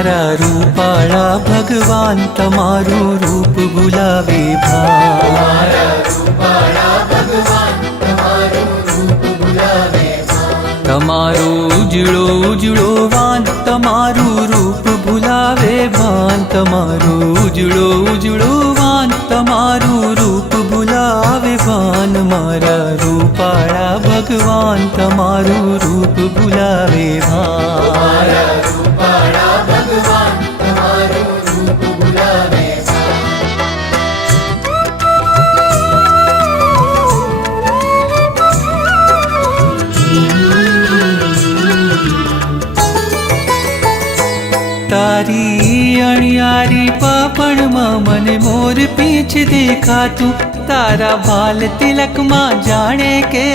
मारा रूपाळा भगवान तमारू रूप भुलावे भान। तमारो उजळो उजळो वान तमारू रूप भुलावे भान। तमारो उजळो उजळो वान तमारू रूप भुलावे भान। मारा रूपाळा भगवान तमारू रूप भुलावे भान। तारी अणियारी पापण मने मोर पीछ देखा तू। तारा बाल तिलक मां जाने के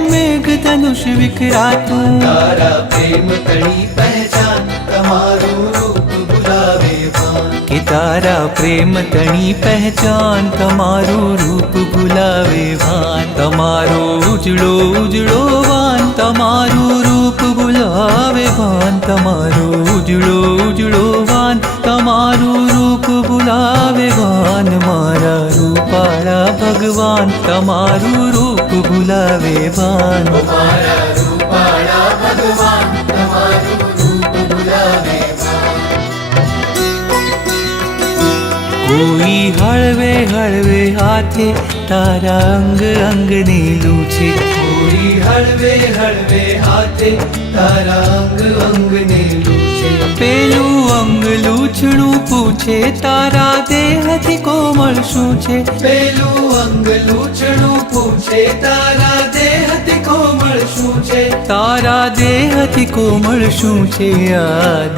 मेघ धनुष विखरा तू। तारा प्रेम तणी पहचान तमारू रूप भुलावे भान। कि तारा प्रेम तणी पहचान तमारू रूप भुलावे भान। तमारो उजड़ो उजड़ो वान तमारू रूप भुलावे भान। तमारो उजड़ो उजड़ो वान तमारू रूप भुलावे भान। मारा रूपाळा भगवान तमारू रूप भुलावे भान। मारा रूपाळा भगवान तमारू रूप भुलावे भान। कोई हळवे हळवे हाथे तारा अंग अंग ने लूछे। कोई हळवे हळवे हाथे तारा अंग अंग ने लूछे। पेलू अंग लूछणू पूछे तारा देहथी कोमल शू छे। पेलू अंग लूछणू पूछे तारा देहथी कोमल शू छे। तारा देहथी कोमल शू छे। आ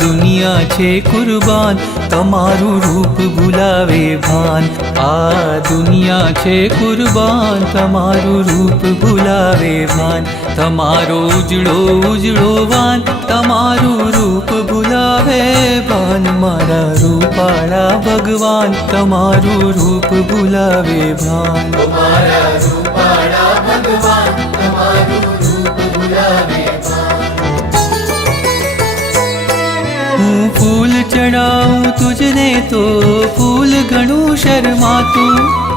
दुनिया छे कुर्बान तमारू रूप भुलावे भान। आ दुनिया छे कुर्बान तमारू रूप भुलावे भान। तमारो उजड़ो उजड़ो वान तमारू रूप भुलावे भान। मारा रूपाळा भगवान तमारू रूप भुलावे भान। मारा रूपाळा भगवान तमारू रूप भुलावे भान। हूँ फूल चढ़ाऊं तुझने तो फूल घणू शर्मातू।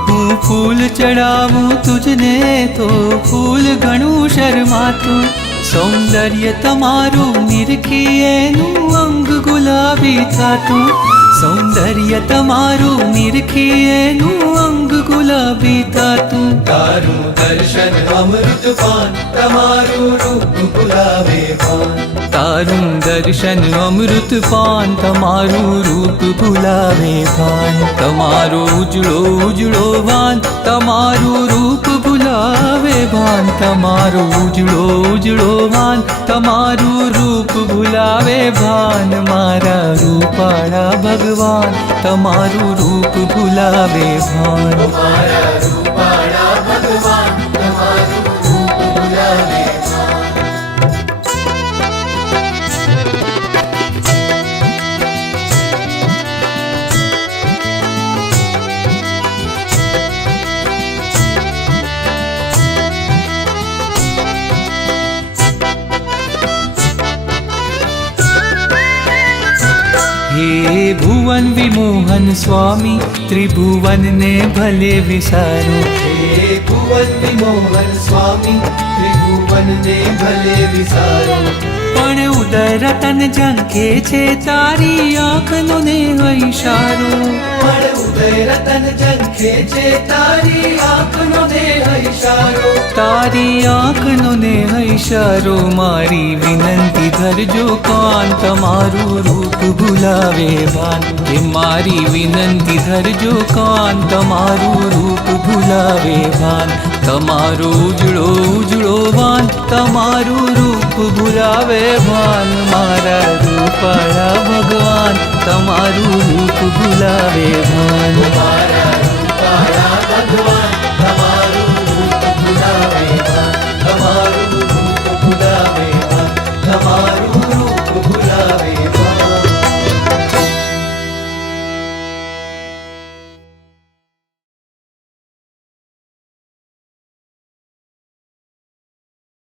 हूँ फूल चढ़ाऊं तुझने तो फूल घणू शर्मातू। सौंदर्य तमारू निरखीए नु अंग गुलाबी थातू। सौंदर्य तमारू निरखीए नु अंग गुलाबी थातू। तारू दर्शन अमृत पान तमारू रूप भुलावे भान। तारू दर्शन अमृत पान तमारू रूप भुलावे भान। तमारो उजड़ो उजड़ो वान तमारू रूप भुलावे भान। तमारो उजड़ो उजड़ो वान तमारू रूप भुलावे भान। मारा रूपाळा भगवान तमारू रूप भुलावे भान। मारा रूपाळा भगवान तमारू रूप भुलावे भान। हे भुवन विमोहन स्वामी त्रिभुवन ने भले विसारो। हे भुवन विमोहन स्वामी त्रिभुवन ने भले विसारो। पण उदर तन झंखे छे तारी आँखनो ने इशारो। पण उदय रतन झंखे छे तारी आँखनो ने इशारो। तारी आँखनो ने इशारो। मारी विनंती धरजो कान तमारू रूप भुलावे भान। के मारी विनंती धरजो कान तमारू रूप भुलावे भान। तमारो उजड़ो उजड़ो वान तमारू रूप भुलावे भान। मारा रूपाळा भगवान तमारू रूप भुलावे भान। मारा रूपाळा भगवान तमारू रूप भुलावे